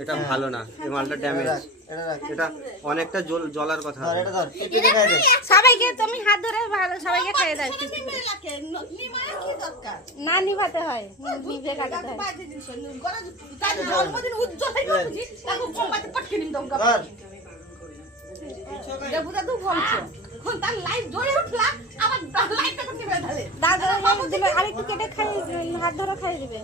এটা ভালো না, এই মালটা ড্যামেজ। এটা অনেকটা জ্বলার কথা। সবাইকে তুমি হাত ধরে সবাইকে খাইয়ে দাও। না নিভাতে হয়, নিভে কাটাতে হয়। দাদা আরেকটু কেটে খাই, হাত ধরে খাইয়ে দিবে।